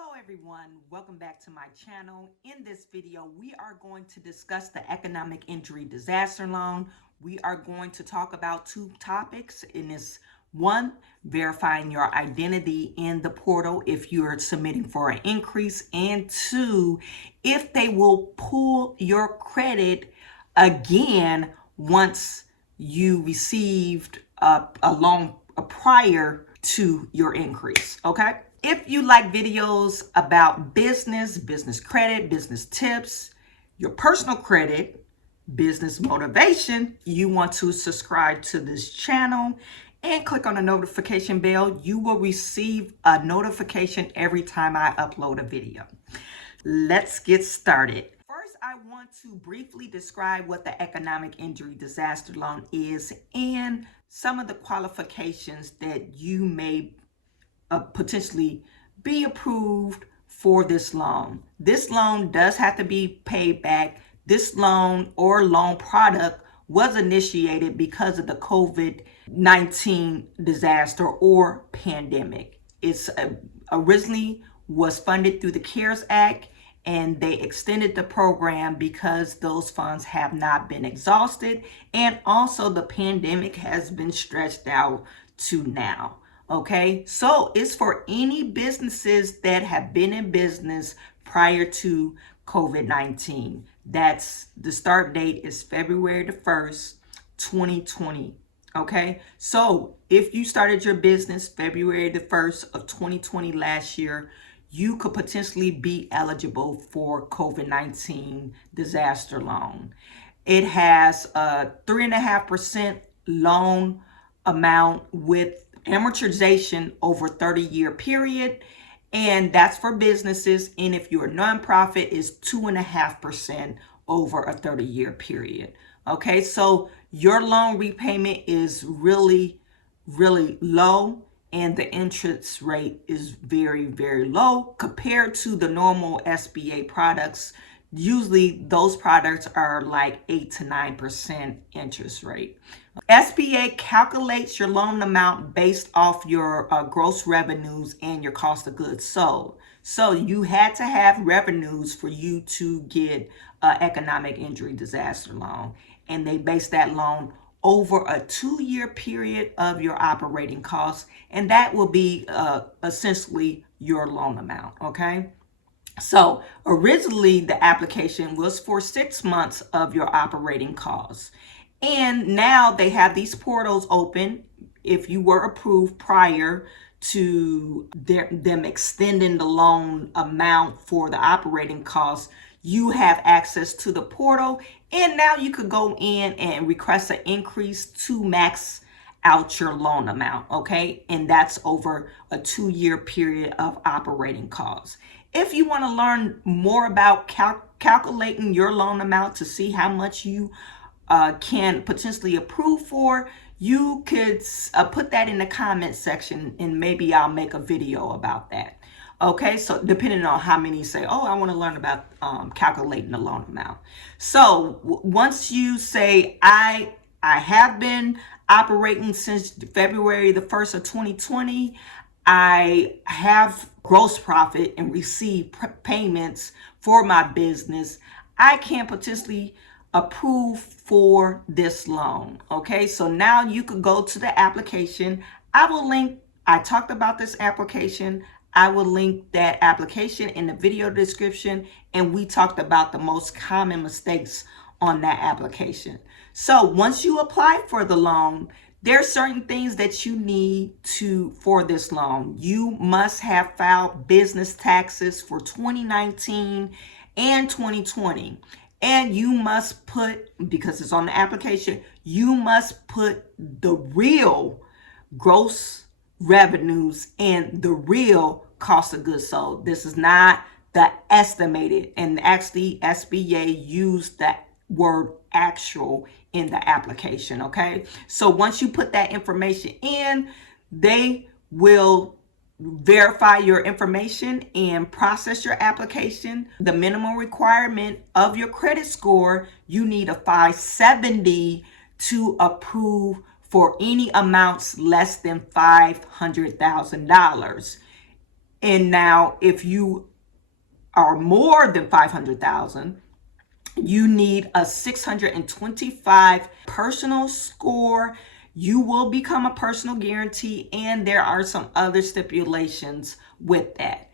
Hello everyone, welcome back to my channel. In this video, we are going to discuss the economic injury disaster loan. We are going to talk about two topics in this. One, verifying your identity in the portal if you're submitting for an increase, and two, if they will pull your credit again once you received a loan prior to your increase. Okay. If you like videos about business credit, business tips, your personal credit, business motivation, you want to subscribe to this channel and click on the notification bell. You will receive a notification every time I upload a video. Let's get started. First, I want to briefly describe what the economic injury disaster loan is and some of the qualifications that you may potentially be approved for this loan. This loan does have to be paid back. This loan or loan product was initiated because of the COVID-19 disaster or pandemic. It's originally was funded through the CARES Act, and they extended the program because those funds have not been exhausted, and also the pandemic has been stretched out to now. Okay, so it's for any businesses that have been in business prior to COVID-19. That's the start date is February the 1st, 2020. Okay, so if you started your business February the 1st of 2020 last year, you could potentially be eligible for COVID-19 disaster loan. It has a 3.5% loan amount with amortization over 30-year period, and that's for businesses. And if you're a nonprofit, is 2.5% over a 30-year period. Okay, so your loan repayment is really low, and the interest rate is very low compared to the normal SBA products. Usually those products are like 8 to 9% interest rate. SBA calculates your loan amount based off your gross revenues and your cost of goods sold. So you had to have revenues for you to get an economic injury disaster loan. And they base that loan over a 2-year period of your operating costs. And that will be essentially your loan amount, okay? So originally the application was for 6 months of your operating costs. And now they have these portals open. If you were approved prior to them extending the loan amount for the operating costs, you have access to the portal. And now you could go in and request an increase to max out your loan amount, okay? And that's over a 2-year period of operating costs. If you want to learn more about calculating your loan amount to see how much you can potentially approve for, you could put that in the comment section, and maybe I'll make a video about that. Okay, so depending on how many say, oh, I want to learn about calculating the loan amount. So once you say, I have been operating since February the 1st of 2020, I have gross profit and receive payments for my business, I can potentially approve for this loan. Okay, so now you could go to the application. I talked about this application. I will link that application in the video description, and we talked about the most common mistakes on that application. So once you apply for the loan, there are certain things that you need for this loan. You must have filed business taxes for 2019 and 2020. And you must put, because it's on the application, you must put the real gross revenues and the real cost of goods sold. This is not the estimated, and actually SBA used that word actual in the application, okay? So once you put that information in, they will verify your information and process your application. The minimum requirement of your credit score, you need a 570 to approve for any amounts less than $500,000. And now if you are more than 500,000, you need a 625 personal score. You will become a personal guarantee, and there are some other stipulations with that.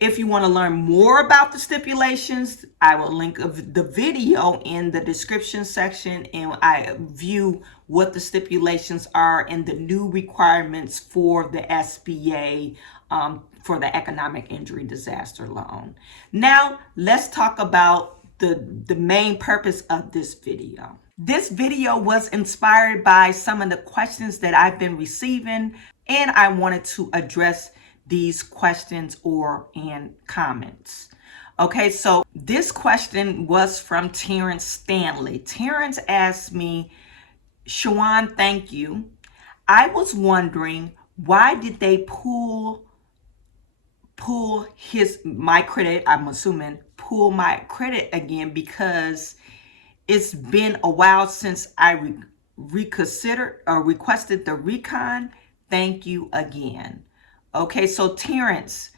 If you want to learn more about the stipulations, I will link the video in the description section, and I view what the stipulations are and the new requirements for the SBA for the economic injury disaster loan. Now, let's talk about the main purpose of this video. This video was inspired by some of the questions that I've been receiving, and I wanted to address these questions and comments. Okay, so this question was from Terrence Stanley. Terrence asked me, Chawanne, thank you. I was wondering, why did they pull my credit? I'm assuming pull my credit again, because it's been a while since I requested the recon. Thank you again. Okay, so Terrence,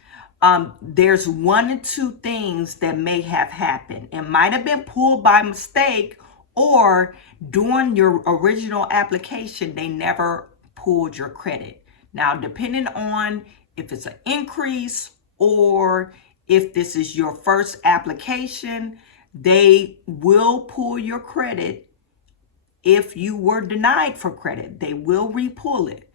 there's one or two things that may have happened. It might have been pulled by mistake, or during your original application, they never pulled your credit. Now, depending on if it's an increase or if this is your first application, they will pull your credit. If you were denied for credit, they will re-pull it.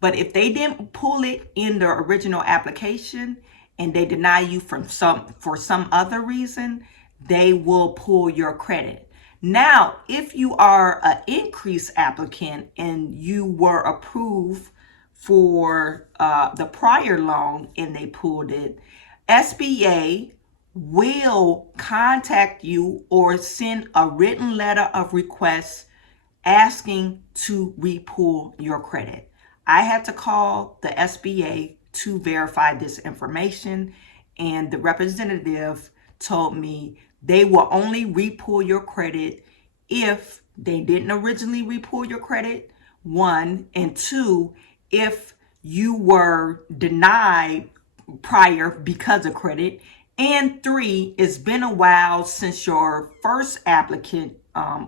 But if they didn't pull it in the original application and they deny you for some other reason, they will pull your credit. Now, if you are an increase applicant and you were approved for the prior loan and they pulled it, SBA will contact you or send a written letter of request asking to re-pull your credit. I had to call the SBA to verify this information, and the representative told me they will only re-pull your credit if they didn't originally re-pull your credit, one, and two, if you were denied prior because of credit, and three, it's been a while since your first applicant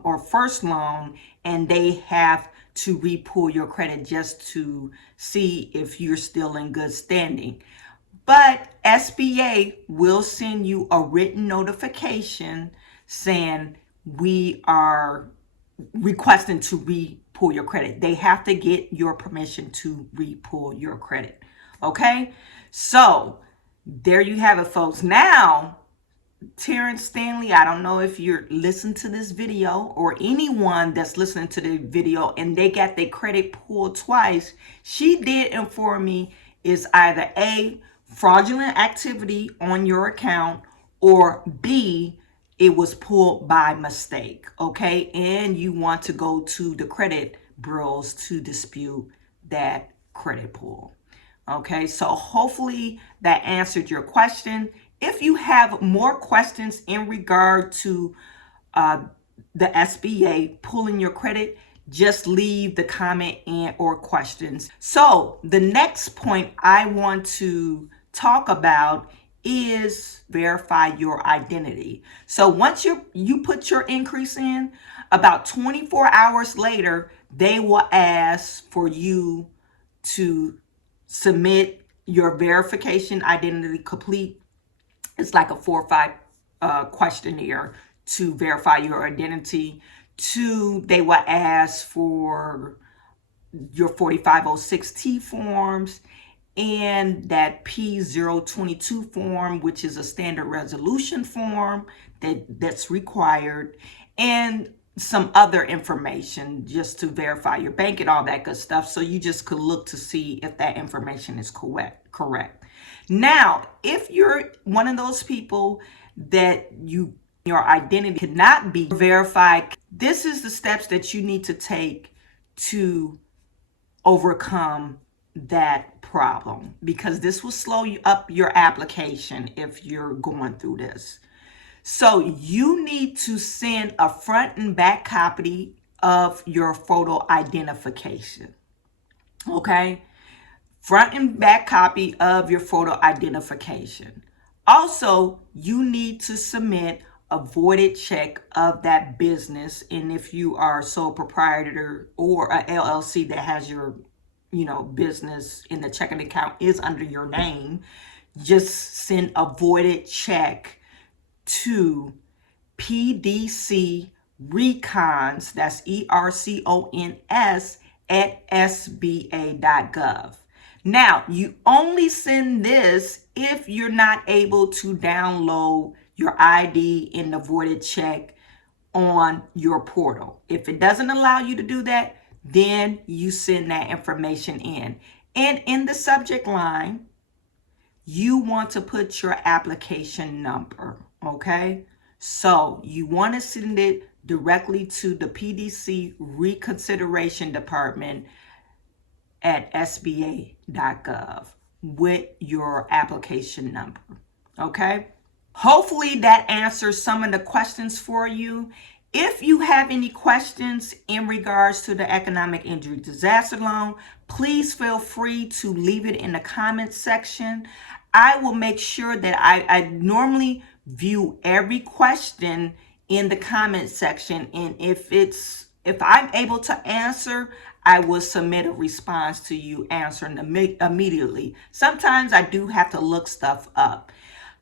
or first loan, and they have to re-pull your credit just to see if you're still in good standing. But SBA will send you a written notification saying we are requesting to re-pull your credit. They have to get your permission to re-pull your credit. Okay, so there you have it, folks. Now, Terrence Stanley, I don't know if you're listening to this video or anyone that's listening to the video and they got their credit pulled twice. She did inform me is either A, fraudulent activity on your account, or B, it was pulled by mistake. Okay, and you want to go to the credit bureaus to dispute that credit pull. Okay, so hopefully that answered your question. If you have more questions in regard to the SBA pulling your credit, just leave the comment and or questions. So the next point I want to talk about is verify your identity. So once you put your increase in, about 24 hours later, they will ask for you to submit your verification identity complete. It's like a 4 or 5 questionnaire to verify your identity. 2, they will ask for your 4506T forms and that P022 form, which is a standard resolution form that's required, and some other information just to verify your bank and all that good stuff. So you just could look to see if that information is correct. Now, if you're one of those people that your identity cannot be verified, this is the steps that you need to take to overcome that problem, because this will slow you up your application if you're going through this. So you need to send a front and back copy of your photo identification. Okay? front and back copy of your photo identification. Also, you need to submit a voided check of that business. And if you are a sole proprietor or a LLC that has your, business in the checking account is under your name, just send a voided check to PDC Recons, that's ERCONS, at SBA.gov. Now, you only send this if you're not able to download your ID in the voided check on your portal. If it doesn't allow you to do that, then you send that information in. And in the subject line, you want to put your application number, okay? So you want to send it directly to the PDC Reconsideration Department at SBA.gov with your application number, okay? Hopefully that answers some of the questions for you. If you have any questions in regards to the economic injury disaster loan, please feel free to leave it in the comments section. I will make sure that I normally view every question in the comment section, and if I'm able to answer, I will submit a response to you answering immediately. Sometimes I do have to look stuff up.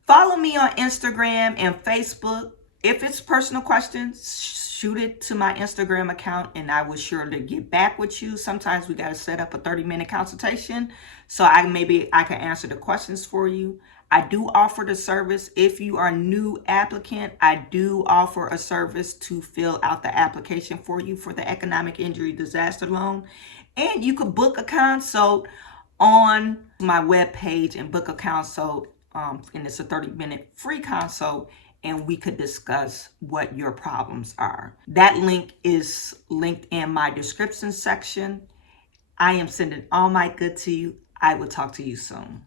Follow me on Instagram and Facebook. If it's personal questions, shoot it to my Instagram account and I will surely get back with you. Sometimes we got to set up a 30-minute consultation so I can answer the questions for you. I do offer the service. If you are a new applicant, I do offer a service to fill out the application for you for the economic injury disaster loan. And you could book a consult on my webpage and book a consult. And it's a 30-minute free consult, and we could discuss what your problems are. That link is linked in my description section. I am sending all my good to you. I will talk to you soon.